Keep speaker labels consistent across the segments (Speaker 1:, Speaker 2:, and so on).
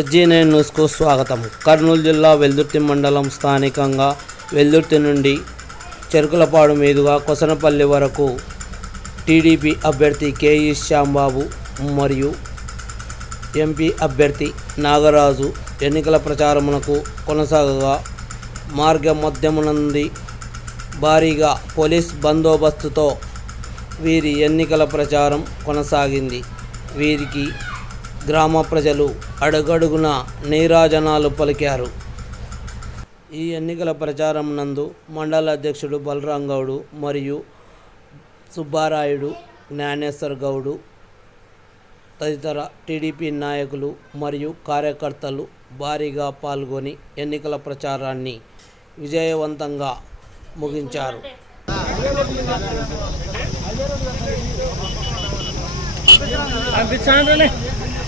Speaker 1: SG nine న్యూస్కు స్వాగతం. కర్నూలు జిల్లా వెల్దుర్తి మండలం స్థానికంగా వెల్దుర్తి నుండి చెరుకులపాడు మీదుగా కొసనపల్లి వరకు టీడీపీ అభ్యర్థి కేఈ శ్యాంబాబు మరియు ఎంపీ అభ్యర్థి నాగరాజు ఎన్నికల ప్రచారమునకు కొనసాగగా మార్గ మధ్యమునంది భారీగా పోలీస్ బందోబస్తుతో వీరి ఎన్నికల ప్రచారం కొనసాగింది. వీరికి గ్రామ ప్రజలు అడుగడుగున నీరాజనాలు పలికారు. ఈ ఎన్నికల ప్రచారం నందు మండల అధ్యక్షుడు బలరాం గౌడు మరియు సుబ్బారాయుడు జ్ఞానేశ్వర్ గౌడు తదితర టీడీపీ నాయకులు మరియు కార్యకర్తలు భారీగా పాల్గొని ఎన్నికల ప్రచారాన్ని విజయవంతంగా ముగించారు.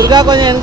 Speaker 2: ದುರ್ಗಾ ಕೊಂಚ ಏನು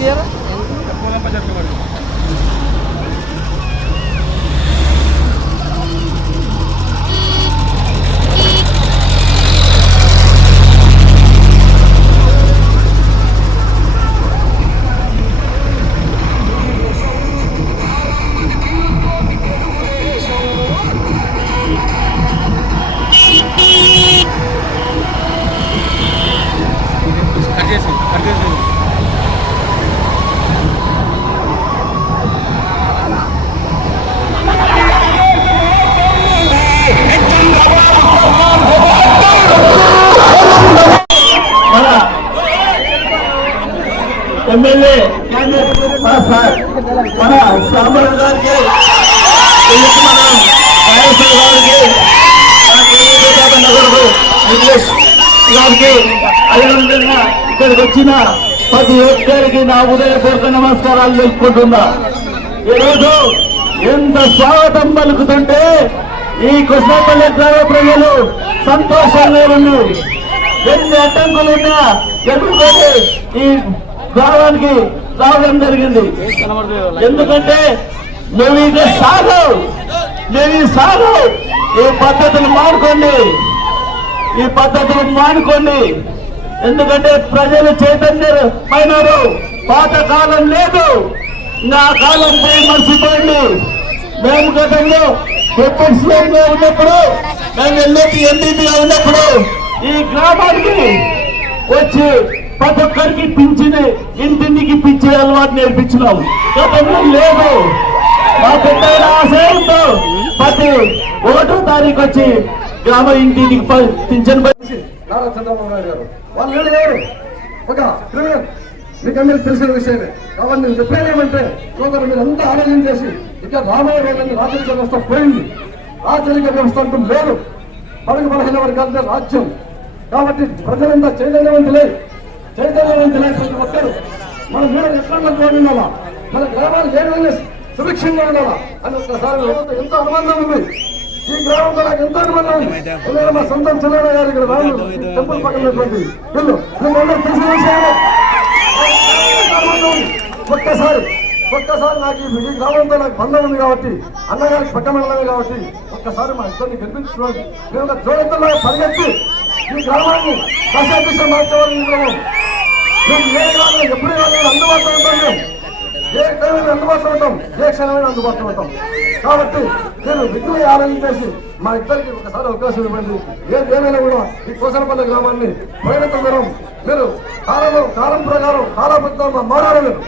Speaker 2: అందరికీ నా ఉదయపూర్వక నమస్కారాలు తెలుపుకుంటున్నా. ఈరోజు ఎంత స్వాగతం పలుకుతుంటే ఈ కృష్ణపల్లి గ్రామ ప్రజలు సంతోషంగా ఉన్నారు. ఎన్ని అడ్డంకులున్నా ఎదుర్కొని ఈ గ్రామానికి రావడం జరిగింది. ఎందుకంటే నువ్వు ఇక సాగు. నువ్వు సాగు. ఈ పద్ధతులు మానుకోండి. ఈ పద్ధతులు మానుకోండి. ఎందుకంటే ప్రజలు చైతన్యమైనారు పాత కాలం లేదు. నా కాలం పోయి మర్చిపోయింది. మేము గతంలో డిప్యూటీ సీఎం ఉన్నప్పుడు మేము ఎల్ఏపి ఎంపీగా ఉన్నప్పుడు ఈ గ్రామానికి వచ్చి ప్రతి ఒక్కరికి పింఛని ఇంటింటికి పిచ్చే అలవాటు నేర్పించినాం. గతంలో లేదు. మా పెద్ద ఆశయంతో ప్రతి ఒకటో తారీఖు వచ్చి గ్రామ ఇంటింటికి ప- పింఛన్
Speaker 3: నారా చంద్రబాబు నాయుడు గారు వాళ్ళు లేడు ఒక క్రిమినల్. మీకందరికి తెలిసిన విషయమే. కాబట్టి నేను చెప్పేది ఏమంటే సోదరు మీరు అంతా ఆలోచన చేసి ఇక్కడ రాబోయే రోజుల్లో రాజకీయ వ్యవస్థ పోయింది. రాజకీయ వ్యవస్థ అంటూ లేదు. పడుగు బలహీన వర్గాలతో రాజ్యం. కాబట్టి ప్రజలంతా చైతన్యవంతులే. చైతన్యవంతులే ప్రతి ఒక్కరు. మన మీద ఎక్కడ ఉండాలా? మన గ్రామాలు ఏ విధంగా సుభిక్షంగా ఉండాలా? అని ఒక్కసారి ఎంతో అనుబంధం ఉంది. ఈ గ్రామంతో నాకు ఎంతో ఎందుకంటే మా సొంతం చిన్న గారు ఇక్కడ రాము టెంపుల్ పక్కన ఉన్నటువంటి వీళ్ళు. మిమ్మల్ని తెలిసిన ఒక్కసారి ఒక్కసారి నాకు ఈ గ్రామంతో నాకు బంధం ఉంది కాబట్టి అన్నగారికి పక్క మండలమే కాబట్టి ఒక్కసారి మా ఇద్దరిని గెలిపించుకోండి మేము ఒక జోడెత్తులో పరిగెత్తి ఈ గ్రామాన్ని దశ దిశ మార్చేవాళ్ళు ఈ గ్రామం. మేము ఏ గ్రామం ఎప్పుడు కానీ అందుబాటులో ఉంటాం ఏ క్షణమైన అందుబాటులో ఉంటాం ఏ క్షణమైన అందుబాటులో ఉంటాం. కాబట్టి నేను విధులు ఆలోచించేసి మా ఇద్దరికి ఒకసారి అవకాశం ఇవ్వండి. ఏది ఏమైనా కూడా ఈ కోసనపల్లి గ్రామాన్ని పరిణతం మీరు కాలంలో కాలం ప్రకారం కాలబద్ధంగా మారాలి మీరు.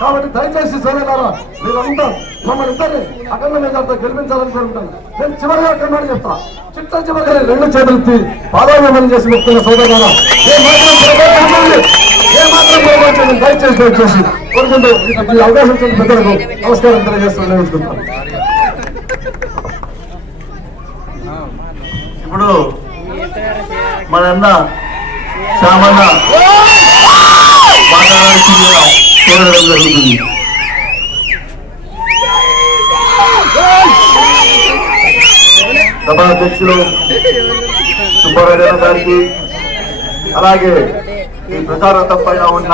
Speaker 3: కాబట్టి దయచేసి సోదరులారా మీరంతా మమ్మల్ని ఇద్దరిని అఖండ మెజార్తో గెలిపించాలని కోరుకుంటాను నేను చివరిగా అక్కడ మాట చెప్తా. చిట్ట చివరిగా రెండు చేతులు పాదాభిమానం చేసి మొక్కుతున్న సోదరులారా ఏ పొరపాటు దయచేసి దయచేసి కోరుకుంటూ ఈ అవకాశం ఇచ్చిన పెద్దలకు నమస్కారం
Speaker 2: ఇప్పుడు మన అన్న శ్యామన్న మాట్లాడాల్సిందిగా కోరడం జరుగుతుంది. సభా అధ్యక్షులు సుబ్బారెడ్డి గారికి అలాగే ఈ ప్రచారథం పైన ఉన్న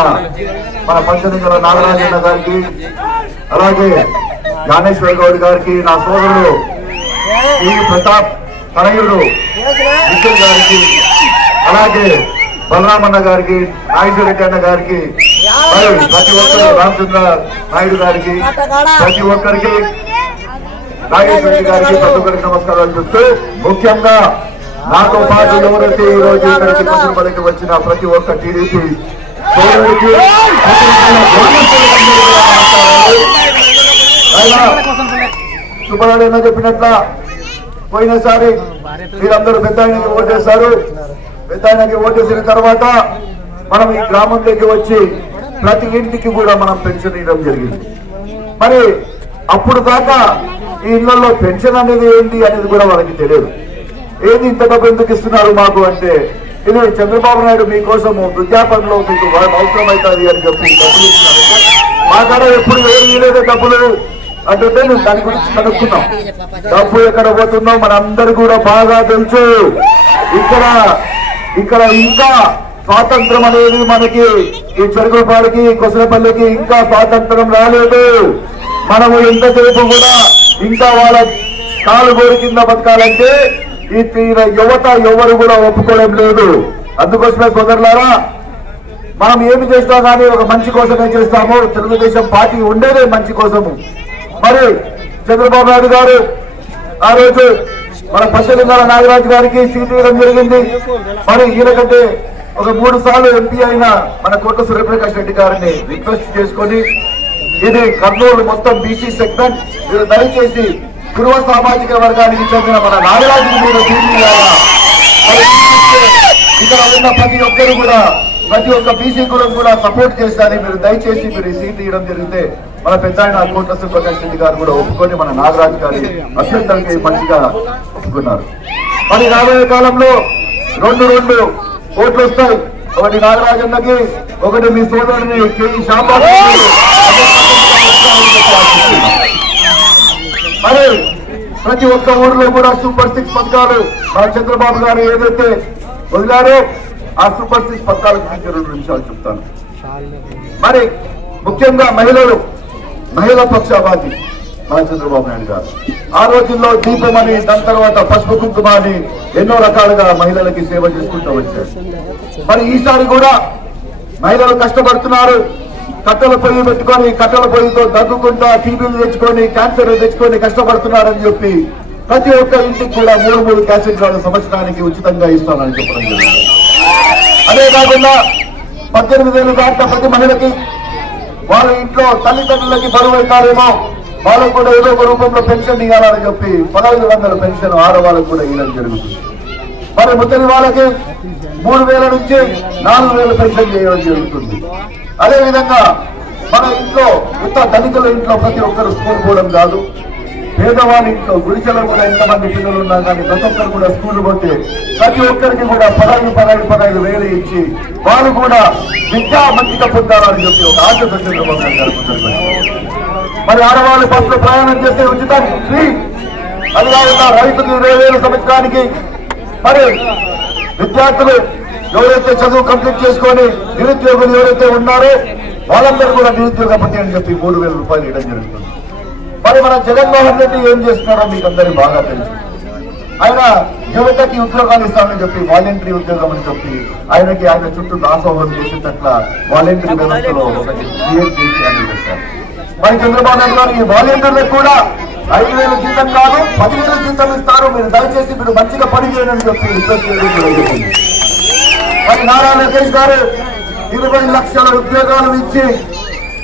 Speaker 2: మన పంచనిగల నాగరాజన్న గారికి అలాగే జ్ఞానేశ్వర్ గౌడ్ గారికి నా సోదరుడు ఈ ప్రతాప్ తనయుడు విజయ్ గారికి అలాగే బలరామన్న గారికి నాగేశ్వరరెడ్డి అన్న గారికి ప్రతి ఒక్కరు రామచంద్ర నాయుడు గారికి ప్రతి ఒక్కరికి నాగేశ్వరరెడ్డి గారికి ప్రతి ఒక్కరికి నమస్కారాలు చెప్తూ ముఖ్యంగా నాతో పాటు ఎవరైతే ఈ రోజు ఇక్కడికి కుటుంబానికి వచ్చిన ప్రతి ఒక్క టీడీపీ సోదరుడికి సుబ్బారెడ్డి చెప్పినట్ల పోయినసారి మీరందరూ పెద్ద ఆయనకి ఓటేశారు పెద్ద ఆయనకి ఓటేసిన తర్వాత మనం ఈ గ్రామంలోకి వచ్చి ప్రతి ఇంటికి కూడా మనం పెన్షన్ ఇవ్వడం జరిగింది. మరి అప్పుడు దాకా ఈ ఇళ్ళలో పెన్షన్ అనేది ఏంటి అనేది కూడా వాళ్ళకి తెలియదు. ఏది ఇంత డబ్బు ఎందుకు ఇస్తున్నారు మాకు అంటే ఇది చంద్రబాబు నాయుడు మీకోసము వృద్ధాపనలో మీకు అవసరం అవుతుంది అని చెప్పి డబ్బులు ఇస్తున్నారు. మా దగ్గర ఎప్పుడు ఏం ఇవ్వలేదు డబ్బులు. అంటుంటే మేము దాని గురించి కనుక్కున్నాం. డబ్బు ఎక్కడ పోతుందో మనందరూ కూడా బాగా తెలుసు. ఇక్కడ ఇక్కడ ఇంకా స్వాతంత్రం అనేది మనకి ఈ చెరుకులపాడికి కొసలపల్లికి ఇంకా స్వాతంత్రం రాలేదు. మనము ఎంతసేపు కూడా ఇంకా వాళ్ళ కాలు గోరు కింద బతకాలంటే ఈ తీర యువత ఎవరు కూడా ఒప్పుకోవడం లేదు. అందుకోసమే సోదరులారా మనం ఏమి చేస్తాం కానీ ఒక మంచి కోసమే చేస్తాము. తెలుగుదేశం పార్టీ ఉండేదే మంచి కోసము. మరి చంద్రబాబు నాయుడు గారు ఆ రోజు మన పశ్చిమబెంగాళ నాగరాజు గారికి సీట్ ఇవ్వడం జరిగింది. మరి ఈయనకంటే ఒక మూడు సార్లు ఎంపీ అయిన మన కోట సూర్యప్రకాష్ రెడ్డి గారిని రిక్వెస్ట్ చేసుకొని ఇది కర్నూలు మొత్తం బీసీ సెగ్మెంట్. మీరు దయచేసి కురువ సామాజిక వర్గానికి చెందిన మన నాగరాజు మీద ఇక్కడ ఉన్న ప్రతి ఒక్కరు కూడా ప్రతి ఒక్క బీసీ కూడా కూడా సపోర్ట్ చేశారని మీరు దయచేసి మీరు ఈ సీట్ ఇవ్వడం జరిగితే మన పెద్ద ఆయన కోట్ల సుబ్బకాష్ రెడ్డి గారు కూడా ఒప్పుకొని మన నాగరాజు గారి అభ్యర్థులకి మంచిగా ఒప్పుకున్నారు. మరి రాబోయే కాలంలో రెండు రెండు ఓట్లు వస్తాయి. ఒకటి నాగరాజన్నకి ఒకటి మీ సోదరుని కేఈ శాంబాబు మరి ప్రతి ఒక్క ఊర్లో కూడా సూపర్ సిక్స్ పథకాలు మన చంద్రబాబు గారు ఏదైతే వదిలారో ఆ సూపర్ సిక్స్ పథకాల గురించి రెండు నిమిషాలు చెప్తాను. మరి ముఖ్యంగా మహిళలు మహిళా పక్షవాది మన చంద్రబాబు నాయుడు గారు. ఆ రోజుల్లో దీపం అని దాని తర్వాత పసుపు కుంకుమ అని ఎన్నో రకాలుగా మహిళలకి సేవ చేసుకుంటూ వచ్చారు. మరి ఈసారి కూడా మహిళలు కష్టపడుతున్నారు. కట్టెల పొయ్యి పెట్టుకొని కట్టెల పొయ్యితో దగ్గుకుంటా టీబీలు తెచ్చుకొని క్యాన్సర్ తెచ్చుకొని కష్టపడుతున్నారని చెప్పి ప్రతి ఒక్క ఇంటికి కూడా మూడు మూడు క్యాసెట్లు సంవత్సరానికి ఉచితంగా ఇస్తానని చెప్పడం జరిగింది. అదే కాకుండా పద్దెనిమిది వేలు దాటిన ప్రతి మహిళకి వాళ్ళ ఇంట్లో తల్లిదండ్రులకి బరువు అవుతారేమో వాళ్ళకు కూడా ఏదో ఒక రూపంలో పెన్షన్ ఇవ్వాలని చెప్పి పదహైదు వందల పెన్షన్ ఆడవాళ్ళకు కూడా ఇవ్వడం జరుగుతుంది. మరి ముసలి వాళ్ళకి మూడు వేల నుంచి నాలుగు వేల పెన్షన్ చేయడం జరుగుతుంది. అదేవిధంగా మన ఇంట్లో ఉత్త ధనికుల ఇంట్లో ప్రతి ఒక్కరు స్కూల్ పోవడం కాదు. పేదవాళ్ళ ఇంట్లో గుడిసెలో కూడా ఎంతమంది పిల్లలు ఉన్నా కానీ ప్రతి ఒక్కరు కూడా స్కూల్ పోతే ప్రతి ఒక్కరికి కూడా పదహైదు పదహైదు పదహైదు వేలు ఇచ్చి వాళ్ళు కూడా విద్యా మంచిగా పొందాలని చెప్పి ఒక ఆశ చంద్రబాబు గారు మరి ఆడవాళ్ళు బస్సులో ప్రయాణం చేస్తే ఉచితం ఫ్రీ. అది కాకుండా రైతుకు ఇరవై వేల సంవత్సరానికి. మరి విద్యార్థులు ఎవరైతే చదువు కంప్లీట్ చేసుకొని నిరుద్యోగులు ఎవరైతే ఉన్నారో వాళ్ళందరూ కూడా నిరుద్యోగ పతి అని చెప్పి మూడు వేల రూపాయలు ఇవ్వడం జరుగుతుంది. మరి మన జగన్మోహన్ రెడ్డి ఏం చేస్తున్నారో మీకు అందరికీ బాగా తెలుసు. ఆయన యువతకి ఉద్యోగాలు ఇస్తామని చెప్పి వాలంటరీ ఉద్యోగం అని చెప్పి ఆయనకి ఆయన చుట్టూ దాసోహం చేసేటట్ల వాలంటరీ వ్యవస్థలో క్రియేట్ చేసి మరి చంద్రబాబు నాయుడు గారు ఈ వాలంటీర్లకు కూడా ఐదు వేల జీతం కాదు పదివేల జీతం ఇస్తారు. మీరు దయచేసి మీరు మంచిగా పని చేయండి అని చెప్పి రిక్వెస్ట్ చేయడం జరుగుతుంది మరి నారా లోకేష్ గారు ఇరవై లక్షల ఉద్యోగాలు ఇచ్చి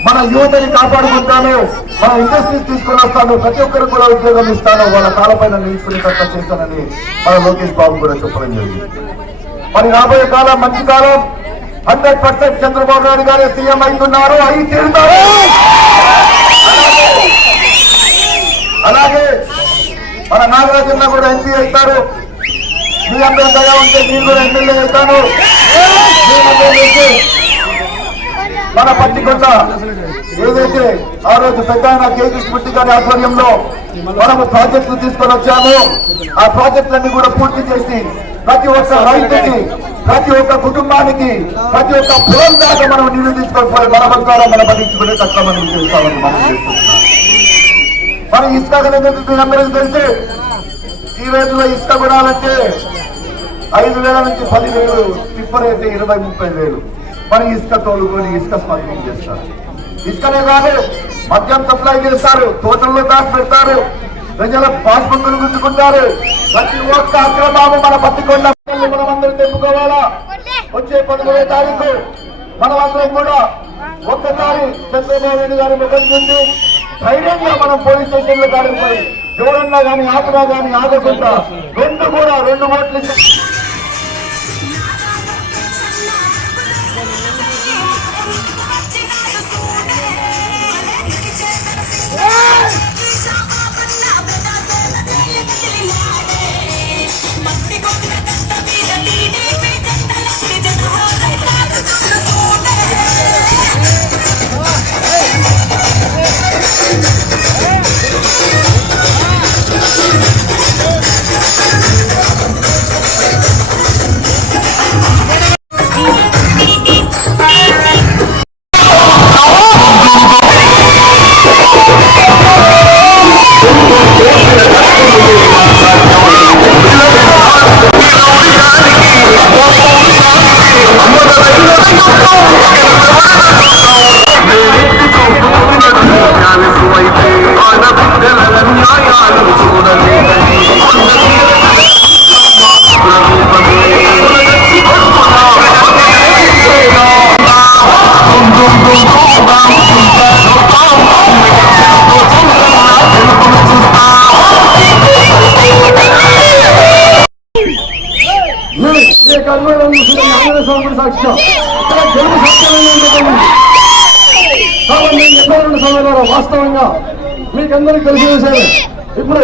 Speaker 2: మన యువతని కాపాడుకుంటాను మన ఇండస్ట్రీస్ తీసుకుని వస్తాను ప్రతి ఒక్కరు కూడా ఉద్యోగం ఇస్తాను వాళ్ళ కాలపైన నిలుచుకునేటట్టు చేస్తానని మన లోకేష్ బాబు కూడా చెప్పడం జరిగింది. మరి రాబోయే కాలం మంచి కాలం hundred percent Chandrababu Naidu garu CM అవుతున్నారు అయి తీరుతారు! అలాగే మన నాగరాజన్న కూడా ఎంపీ అవుతారు. మీ అందరూ దయ ఉంటే మీరు కూడా ఎమ్మెల్యే అవుతాను. మన పట్టికొండ ఏదైతే ఆ రోజు పెద్ద ఆయన కే కృష్ణమూర్తి గారి ఆధ్వర్యంలో మనము ప్రాజెక్టులు తీసుకొని వచ్చాము. ఆ ప్రాజెక్టులన్నీ కూడా పూర్తి చేసి ప్రతి ఒక్క రైతుకి ప్రతి ఒక్క కుటుంబానికి ప్రతి ఒక్క పొలం దాకా మనం నీళ్ళు తీసుకొని పోయి మన ద్వారా మనం పండించుకునే తక్కువ మనం చేస్తామని మనం చేస్తున్నాం. ఇసుక అందరికీ తెలిసి? ఈ రోజులో ఇసుక కొనాలంటే ఐదు వేల నుంచి పదివేలు టిప్పర్ అయితే ఇరవై ముప్పై వేలు. మరి ఇసుక తోలుకొని ఇసుక స్మగ్లింగ్ చేస్తారు. ఇసుకనే కాదు మద్యం సప్లై చేస్తారు తోటల్లో దాచి పెడతారు ప్రజల పాస్బుక్లు గుంజుకుంటారు ప్రతి ఒక్క అక్రమాము మన పత్తికొండ మనమందరం తెప్పుకోవాలా వచ్చే పదమూడో తారీఖు మనమందరం కూడా ఒక్కసారి చంద్రబాబు నాయుడు గారి ముఖం చూసి ధైర్యంగా మనం పోలీస్ స్టేషన్లో కాడికి పోయి ఎవరన్నా కానీ ఆపినా కానీ ఆగకుండా రెండు కూడా రెండు ఓట్లు ఇచ్చి-
Speaker 3: కాబట్టి ఎన్నో రెండు సమయంలో వాస్తవంగా మీకందరికీ తెలిసిన విషయమే ఇప్పుడు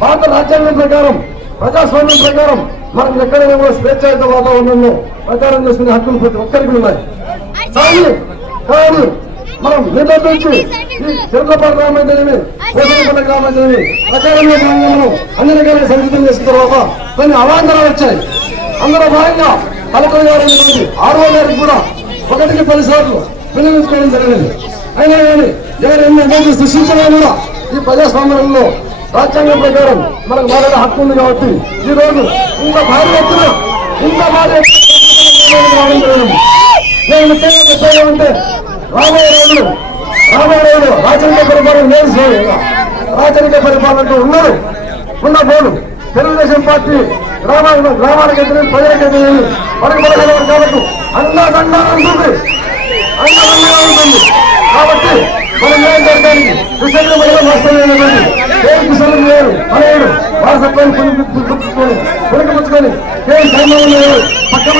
Speaker 3: భారత రాజ్యాంగం ప్రకారం ప్రజాస్వామ్యం ప్రకారం మనం ఎక్కడైనా కూడా స్వేచ్ఛాయుత వాతావరణంలో ప్రచారం చేసుకునే హక్కులు ప్రతి ఒక్కరికి ఉన్నాయి. కానీ కానీ మనం నిర్లభించి ఈ చెర్లపాడు గ్రామైతేనేమి కోసలపల్లి గ్రామైతేనేమి ప్రచారంలో గ్రామంలో అన్ని రకాల సంగీతం చేసిన తర్వాత కొన్ని అవాంతరాలు వచ్చాయి. అందులో భాగంగా కలెక్టర్ గారు ఉన్నటువంటి గారికి కూడా ఒకటికి పది సార్లు వినియోగించుకోవడం జరిగింది అయినా కానీ ఎవరు ఎన్ని ఇబ్బందులు సృష్టించినా కూడా ఈ ప్రజాస్వామ్యంలో రాజ్యాంగం ప్రకారం మనకు మాట్లాడే హక్కు ఉంది కాబట్టి ఈ రోజు ఇంత భారీ ఎత్తున ఇంత భారీ నేను ముఖ్యంగా చెప్పేది ఏమంటే రాబోయే రోజులు రాబోయే రోజులు రాజకీయ పరిపాలన లేదు స్వామి. రాజకీయ పరిపాలనతో ఉన్నారు ఉన్న బోర్డు తెలుగుదేశం పార్టీ గ్రామాలను గ్రామాలకు ఎదురు ప్రజలకు ఎదురు మనకు పడగల వర్గాలకు అందాదండా ఉంటుంది అందాదండగా ఉంటుంది కాబట్టి మనం ఏం చేయడానికి కృష్ణ మహిళ వాస్తవమైనటువంటి ఏ కిషన్లు లేరు పనేడు వారసత్వాన్ని పుణ్యపుచ్చుకొని పుణ్యపుచ్చుకొని ఏ ధర్మం లేరు పక్కన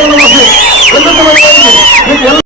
Speaker 3: ఎందుకు